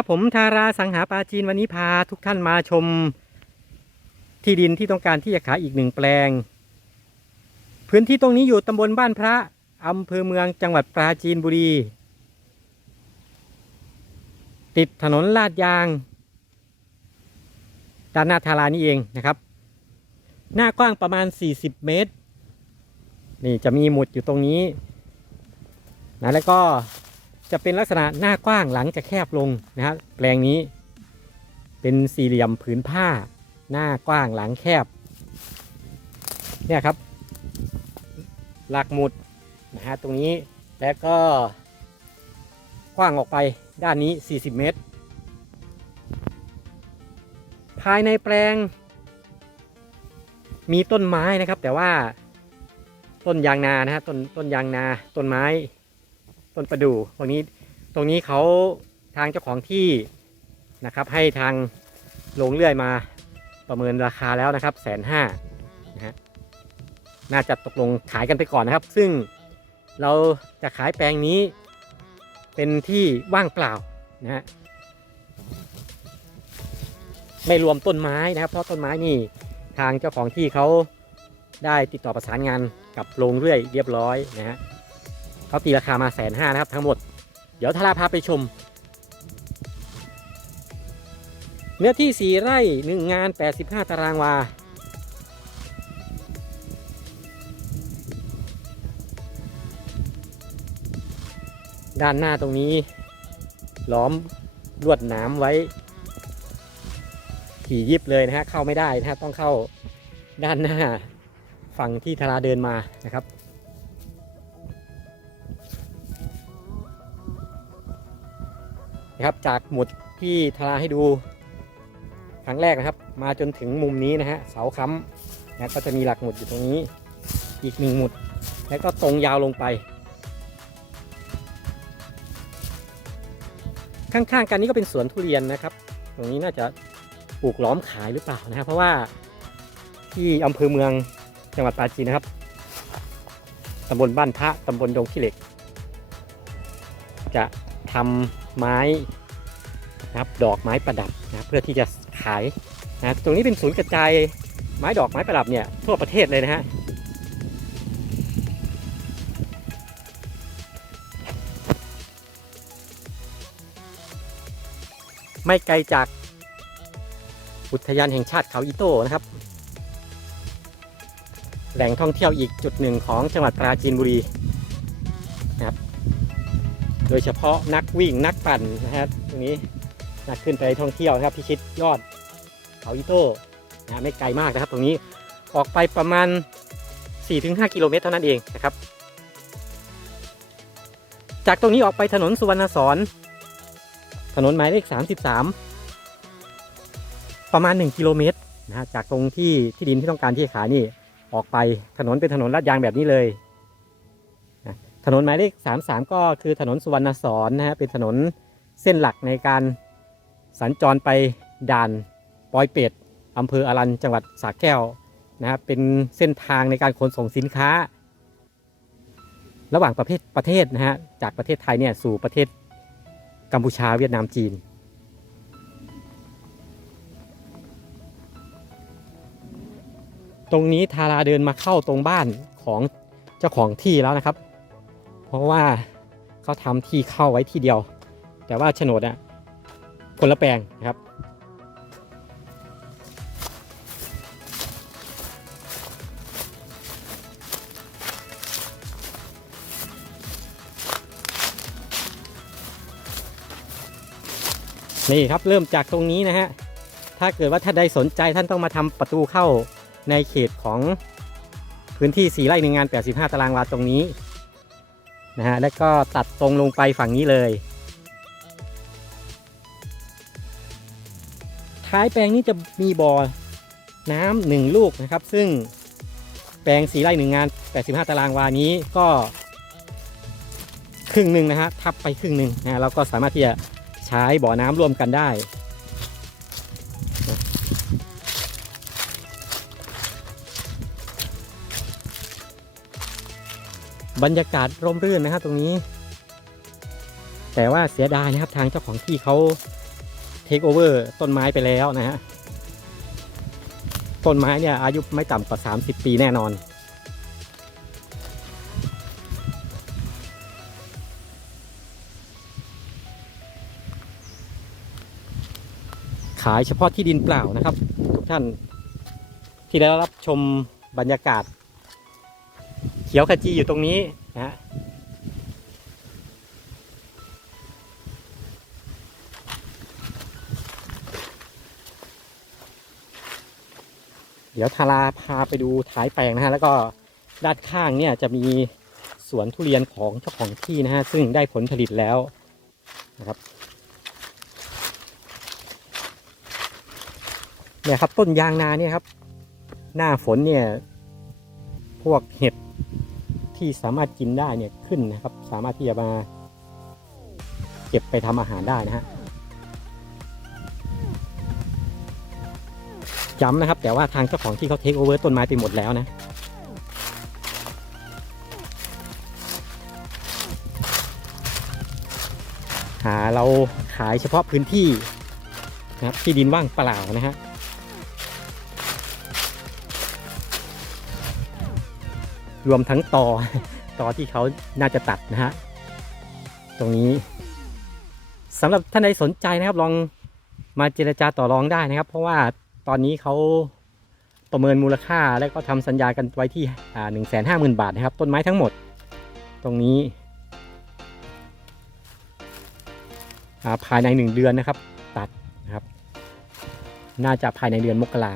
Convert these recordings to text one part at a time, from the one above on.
ครับผมทาราสังหาปาจีนวันนี้พาทุกท่านมาชมที่ดินที่ต้องการที่จะขายอีกหนึ่งแปลง พื้นที่ตรงนี้อยู่ตำบลบ้านพระอำเภอเมืองจังหวัดปราจีนบุรี ติดถนนลาดยาง ด้านหน้าทารานี่เองนะครับ หน้ากว้างประมาณ 40 เมตร นี่จะมีหมุดอยู่ตรงนี้นะแล้วก็ จะเป็นลักษณะหน้ากว้างหลังจะแคบลงนะครับแปลงนี้ เป็นสี่เหลี่ยมผืนผ้า หน้ากว้างหลังแคบเนี่ยครับ หลักหมุดนะฮะตรงนี้แล้วก็กว้างออกไปด้านนี้ 40 เมตร ภายในแปลง มีต้นไม้นะครับ แต่ว่าต้นยางนานะฮะต้นต้นยางนาต้นไม้ ต้นประดู่ตรงนี้ตรงนี้เขาทางเจ้าของที่นะครับ ให้ทางลงเลื่อยมาประเมินราคาแล้วนะครับแสนห้านะฮะน่าจะตกลงขายกันไปก่อนนะครับ ซึ่งเราจะขายแปลงนี้เป็นที่ว่างเปล่านะฮะไม่รวมต้นไม้นะครับ เพราะต้นไม้นี่ทางเจ้าของที่เขาได้ติดต่อประสานงานกับโรงเรื่อยเรียบร้อยนะฮะ เขาตีราคามาแสนห้านะครับทั้งหมด เดี๋ยวทาราพาไปชม เนื้อที่4ไร่หนึ่งงาน 85 ตารางวา ด้านหน้าตรงนี้ ล้อมลวดหนามไว้ถี่ยิบเลยนะฮะเข้าไม่ได้นะฮะต้องเข้าด้านหน้าฝั่งที่ทาราเดินมานะครับ นะครับ จากหมุดที่ทาราให้ดูครั้งแรกนะครับ มาจนถึงมุมนี้นะฮะเสาค้ำนะก็จะมีหลักหมุดอยู่ตรงนี้ อีกหนึ่งหมุด แล้วก็ตรงยาวลงไป ข้างๆกันนี้ก็เป็นสวนทุเรียนนะครับ ตรงนี้น่าจะปลูกล้อมขายหรือเปล่านะครับเพราะว่าที่อำเภอเมืองจังหวัดปราจีนนะครับตำบลบ้านพระตำบลดงขี้เหล็ก จะทำไม้ นะครับดอกไม้ประดับนะเพื่อที่จะขายนะตรงนี้เป็นศูนย์กระจายไม้ดอกไม้ประดับเนี่ยทั่วประเทศเลยนะฮะไม่ไกลจากอุทยานแห่งชาติเขาอิโต้นะครับ แหล่งท่องเที่ยวอีกจุดหนึ่งของจังหวัดปราจีนบุรีนะครับ โดยเฉพาะนักวิ่งนักปั่นนะฮะตรงนี้ นักขึ้นไปท่องเที่ยวนะครับพิชิตยอดเขาอิโต้นะไม่ไกลมากนะครับ ตรงนี้ออกไปประมาณ 4-5 กิโลเมตรเท่านั้นเองนะครับ จากตรงนี้ออกไปถนนสุวรรณสอนถนนหมายเลข 33 ประมาณ 1 กิโลเมตรนะฮะจากตรงที่ที่ดินที่ต้องการที่ขายนี่ออกไปถนนเป็นถนนลาดยางแบบนี้เลยถนนหมายเลข 33 ก็คือถนนสุวรรณสอนนะฮะเป็นถนนเส้นหลักในการ สัญจรไปด่านปอยเป็ดอำเภออารันจังหวัดสระแก้วนะครับเป็นเส้นทางในการขนส่งสินค้า ระหว่างประเทศประเทศนะฮะจากประเทศไทยเนี่ยสู่ประเทศกัมพูชาเวียดนามจีน ตรงนี้ทาราเดินมาเข้าตรงบ้านของเจ้าของที่แล้วนะครับ เพราะว่าเขาทำที่เข้าไว้ที่เดียว แต่ว่าโฉนดอะ คนละแปลงนะครับนี่ครับเริ่มจากตรงนี้นะฮะ ถ้าเกิดว่าท่านใดสนใจท่านต้องมาทำประตูเข้าในเขตของพื้นที่4ไร่หนึ่งงาน 85 ตารางวาตรงนี้นะฮะ แล้วก็ตัดตรงลงไปฝั่งนี้เลย ท้ายแปลงนี้จะมีบ่อน้ำหนึ่งลูกนะครับ ซึ่งแปลงสีไร่หนึ่งงาน 85 ตารางวานี้ก็ ครึ่งหนึ่งนะฮะทับไปครึ่งหนึ่งนะฮะเราก็สามารถที่จะใช้บ่อน้ำร่วมกันได้บรรยากาศร่มรื่นนะครับตรงนี้ แต่ว่าเสียดายนะครับทางเจ้าของที่เขา เทคโอเวอร์ต้นไม้ไปแล้วนะฮะ ต้นไม้เนี่ยอายุไม่ต่ำกว่า 30 ปีแน่นอน ขายเฉพาะที่ดินเปล่านะครับ ทุกท่านที่ได้รับชมบรรยากาศ เขียวขจีอยู่ตรงนี้นะฮะ เดี๋ยวทาราพาไปดูท้ายแปลงนะฮะแล้วก็ด้านข้างเนี่ยจะมีสวนทุเรียนของเจ้าของที่นะฮะซึ่งได้ผลผลิตแล้วนะครับเนี่ยครับต้นยางนาเนี่ยครับ หน้าฝนเนี่ยพวกเห็ดที่สามารถกินได้เนี่ยขึ้นนะครับ สามารถที่จะมาเก็บไปทำอาหารได้นะฮะ ย้ำนะครับ แต่ว่าทางเจ้าของที่เขาเทคโอเวอร์ต้นไม้ไปหมดแล้วนะหาเราขายเฉพาะพื้นที่นะครับที่ดินว่างเปล่านะฮะรวมทั้งตอตอที่เขาน่าจะตัดนะฮะตรงนี้สำหรับท่านใดสนใจนะครับลองมาเจรจาต่อรองได้นะครับ เพราะว่า ตอนนี้เขาประเมินมูลค่าแล้วก็ทำสัญญากันไว้ที่หนึ่งแสนห้าหมื่นบาทนะครับ ต้นไม้ทั้งหมด ตรงนี้ภายในหนึ่งเดือนนะครับ ตัดนะครับ น่าจะภายในเดือนมกรา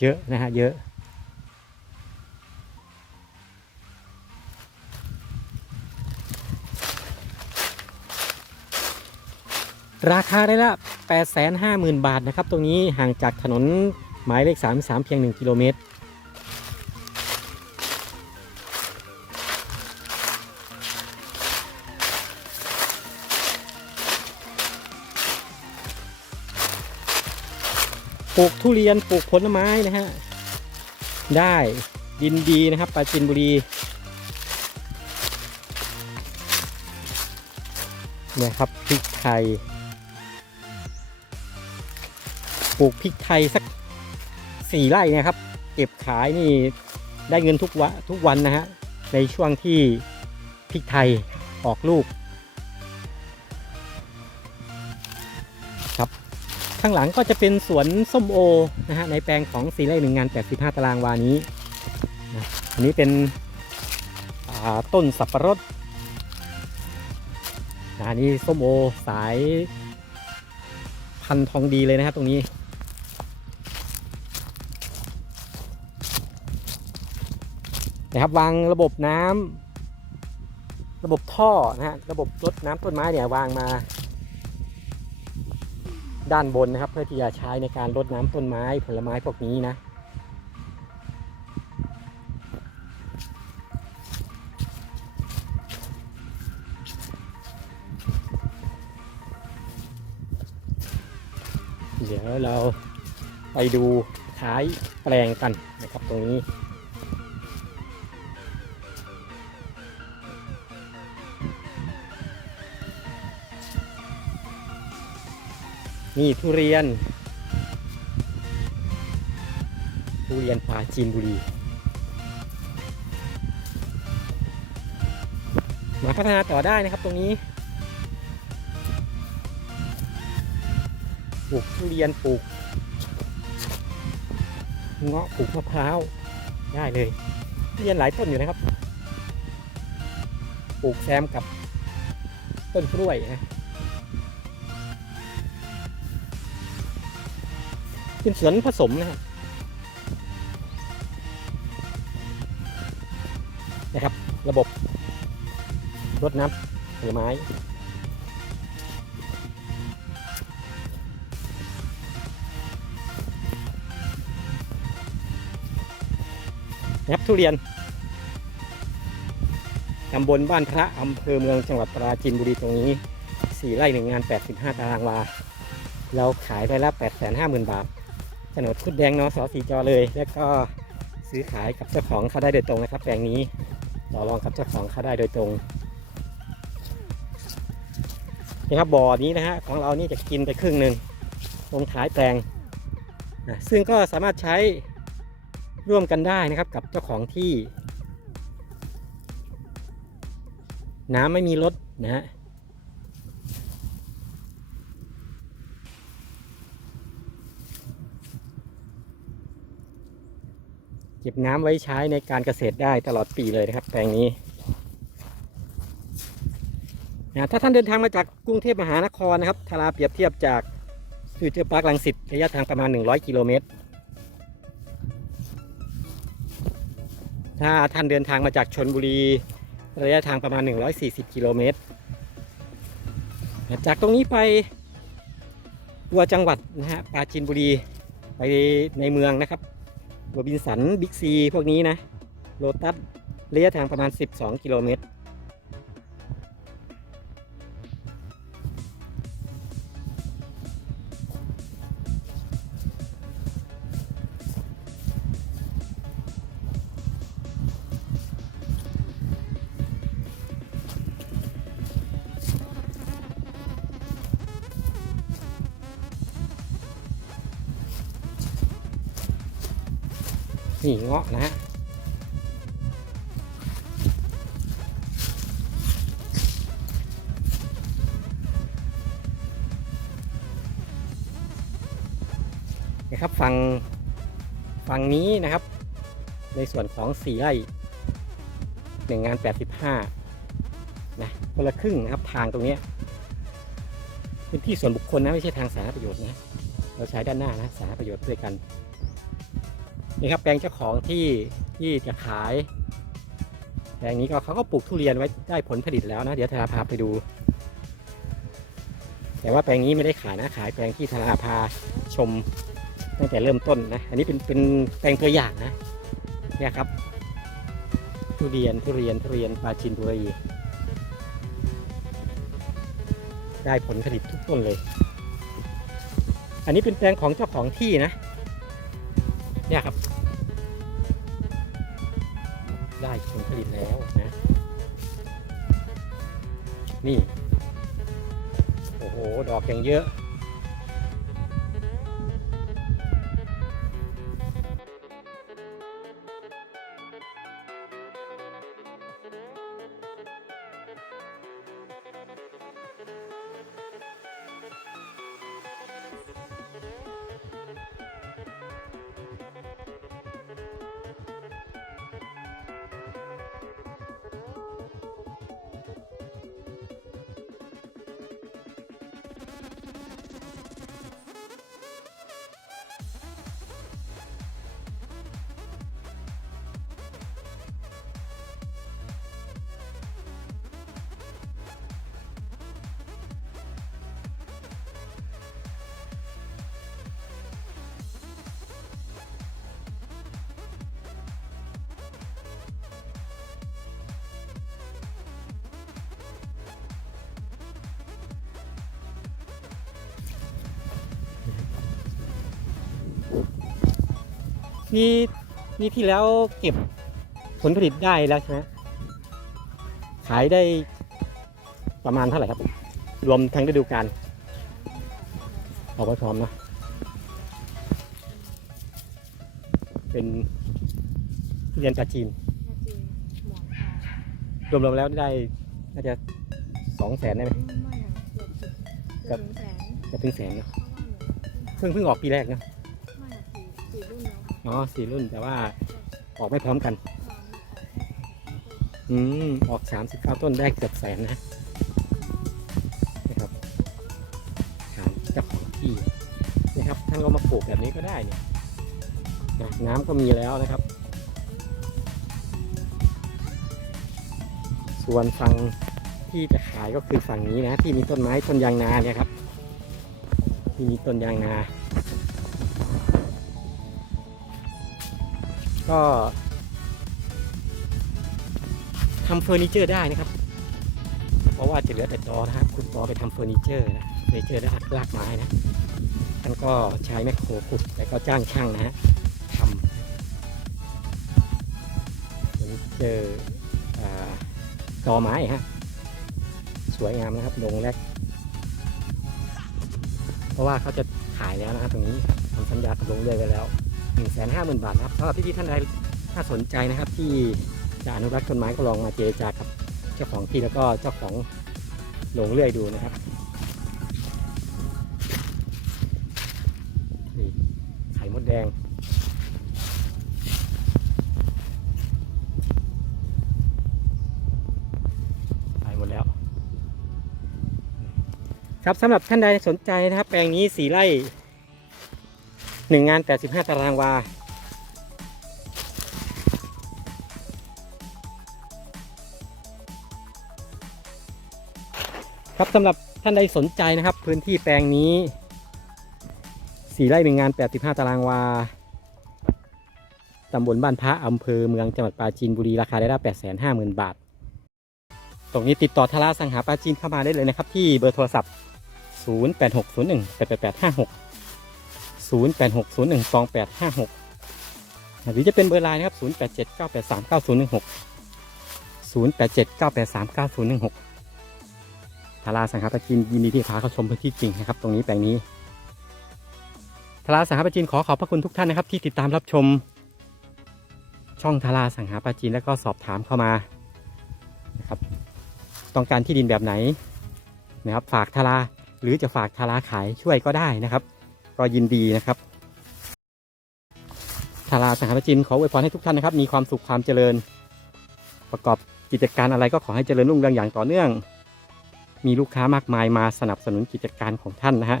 เยอะนะฮะเยอะ ราคาได้ละ 850,000 บาทนะครับ ตรงนี้ห่างจากถนนหมายเลข 33 เพียง 1 กิโลเมตร ปลูกทุเรียนปลูกผลไม้นะฮะ ได้ดินดีนะครับปราจินบุรีเนี่ยครับพริกไทย ปลูกพริกไทยสักสี่ไร่นะครับ เก็บขายนี่ได้เงินทุกวันทุกวันนะฮะในช่วงที่พริกไทยออกลูกครับข้างหลังก็จะเป็นสวนส้มโอนะฮะในแปลงของสี่ไร่หนึ่งงาน85ตารางวานี้นะอันนี้เป็นต้นสับปะรดอันนี้ส้มโอสายพันธุ์ทองดีเลยนะครับตรงนี้ นะครับวางระบบน้ำระบบท่อนะฮะระบบรดน้ำต้นไม้เนี่ยวางมา ด้านบนนะครับ เพื่อที่จะใช้ในการรดน้ำต้นไม้ผลไม้พวกนี้นะเดี๋ยวเราไปดูท้ายแปลงกันนะครับตรงนี้ นี่ทุเรียน ทุเรียนปลาจีนบุรี มาพัฒนาต่อได้นะครับตรงนี้ปลูกทุเรียนปลูกเงาะปลูกมะพร้าวได้เลยทุเรียนหลายต้นอยู่นะครับ ปลูกแซมกับต้นกล้วยนะ เป็นสวนผสมนะครับนะครับ ระบบรดน้ำผลไม้นะครับทุเรียนตำบลบ้านพระอำเภอเมืองจังหวัดปราจีนบุรีตรงนี้ 4 ไร่หนึ่งงาน 85 ตารางวา เราขายไปละ 850,000 บาท โฉนดคุดแดงนอสอสีจอเลย แล้วก็ซื้อขายกับเจ้าของเขาได้โดยตรงนะครับ แปลงนี้ต่อรองกับเจ้าของเขาได้โดยตรงนี่ครับบ่อนี้นะฮะของเรานี่จะกินไปครึ่งหนึ่งตรงท้ายแปลงนะซึ่งก็สามารถใช้ร่วมกันได้นะครับกับเจ้าของที่ น้ำไม่มีลดนะฮะ เก็บน้ำไว้ใช้ในการเกษตรได้ตลอดปีเลยนะครับ แปลงนี้นะถ้าท่านเดินทางมาจากกรุงเทพมหานครนะครับทาราเปรียบเทียบจากฟิวเจอร์พาร์คลังสิตระยะทางประมาณ 100 กิโลเมตร ถ้าท่านเดินทางมาจากชนบุรีระยะทางประมาณ 140 กิโลเมตร จากตรงนี้ไปตัวจังหวัดนะฮะปราจีนบุรีไปในเมืองนะครับ โรบินสัน บิ๊กซี พวกนี้นะ โลตัสระยะทางประมาณ 12 กิโลเมตร นี่เงาะนะฮะนะครับฝั่งฝั่งนี้นะครับ ในส่วนของสี่ไร่หนึ่งงาน85นะคนละครึ่งนะครับทางตรงนี้ยเป็นที่ส่วนบุคคลนะไม่ใช่ทางสาธารณประโยชน์นะเราใช้ด้านหน้านะสาธารณประโยชน์ด้วยกัน นี่ครับแปลงเจ้าของที่ที่จะขายแปลงนี้ก็เขาก็ปลูกทุเรียนไว้ได้ผลผลิตแล้วนะ เดี๋ยวธนาพาไปดู แต่ว่าแปลงนี้ไม่ได้ขายนะขายแปลงที่ธนาพาชมตั้งแต่เริ่มต้นนะ อันนี้เป็นเป็นแปลงตัวอย่างนะเนี่ยครับ ทุเรียนทุเรียนทุเรียนปลาจินบุรีได้ผลผลิตทุกต้นเลย อันนี้เป็นแปลงของเจ้าของที่นะ เนี่ยครับ ได้ผลผลิตแล้วนะ นี่ โอ้โห ดอกอย่างเยอะ นี่นี่ที่แล้วเก็บผลผลิตได้แล้วใช่ไหมขายได้ประมาณเท่าไหร่ครับ รวมทั้งฤดูกาลออกไว้พร้อมนะเป็นทุเรียนปลาจีนนาจีหมอนทองรวมๆแล้วได้น่าจะสองแสนได้ไหมไม่อะเกือบสิบครัเกืบอบถึงแสนจะถึงแสนเนอะเพราะว่าเหมือนเพิ่งเพิ่งออกปีแรกนะไม่อะสี่สี่รุ่นแล้วค่ะ อ๋อสี่รุ่นแต่ว่าออกไม่พร้อมกัน อืม ออก 39 ต้นได้เกือบแสนนะนะครับถามเจ้าของที่นะครับ ท่านก็มาปลูกแบบนี้ก็ได้เนี่ยนะน้ำก็มีแล้วนะครับ ส่วนฝั่งที่จะขายก็คือฝั่งนี้นะ ที่มีต้นไม้ต้นยางนาเนี่ยครับ ที่มีต้นยางนา ก็ทำเฟอร์นิเจอร์ได้นะครับ เพราะว่าจะเหลือแต่ตอนะครับคุณตอไปทำเฟอร์นิเจอร์นะเฟอร์นิเจอร์และลากไม้นะท่านก็ใช้แมคโครขุดแล้วก็จ้างช่างนะฮะทำเฟอร์นิเจอร์ตอไม้ฮะสวยงามนะครับลงแรก เพราะว่าเขาจะขายแล้วนะครับตรงนี้ทำสัญญากับโรงเรือยไว้แล้ว 1นึ่งแสนห้าหมื่นบาทนะครับสำหรับพี่ๆท่านใดถ้าสนใจนะครับ ที่จะอนุรักษ์ต้นไม้ก็ลองมาเจรจากับเจ้าของที่แล้วก็เจ้าของโรงเรื่อยดูนะครับนี่ไข่มดแดงไปหมดแล้วครับสำหรับท่านใดสนใจนะครับ แปลงนี้สีไร่ หนึ่งงาน 85 ตารางวา ครับสำหรับท่านใดสนใจนะครับ พื้นที่แปลงนี้สีไร่หนึ่งงาน 85 ตารางวาตำบลบ้านพระอำเภอเมืองจังหวัดปราจีนบุรี ราคาได้รับ850,000 บาท ตรงนี้ติดต่อทาราสังหาปราจีนเข้ามาได้เลยนะครับ ที่เบอร์โทรศัพท์ 0860188856 0860128856 หรือจะเป็นเบอร์ไลน์นะครับ 0879839016 0879839016ทาราสังหาปราจีนยินดีที่พาเข้าชมพื้นที่จริงนะครับ ตรงนี้แปลงนี้ทาราสังหาปราจีนขอขอบพระคุณทุกท่านนะครับ ที่ติดตามรับชม ช่องทาราสังหาปราจีนแล้วก็สอบถามเข้ามานะครับต้องการที่ดินแบบไหนนะครับฝากทาราหรือจะฝากทาราขายช่วยก็ได้นะครับ ก็ยินดีนะครับทาราสังหาปจินขออวยพรให้ทุกท่านนะครับ มีความสุขความเจริญ ประกอบกิจการอะไรก็ขอให้เจริญรุ่งเรืองอย่างต่อเนื่อง มีลูกค้ามากมายมาสนับสนุนกิจการของท่านนะฮะ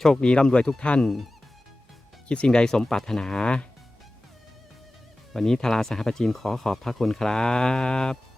โชคดีร่ำรวยทุกท่าน คิดสิ่งใดสมปรารถนา วันนี้ทาราสังหาปจินขอขอบพระคุณครับ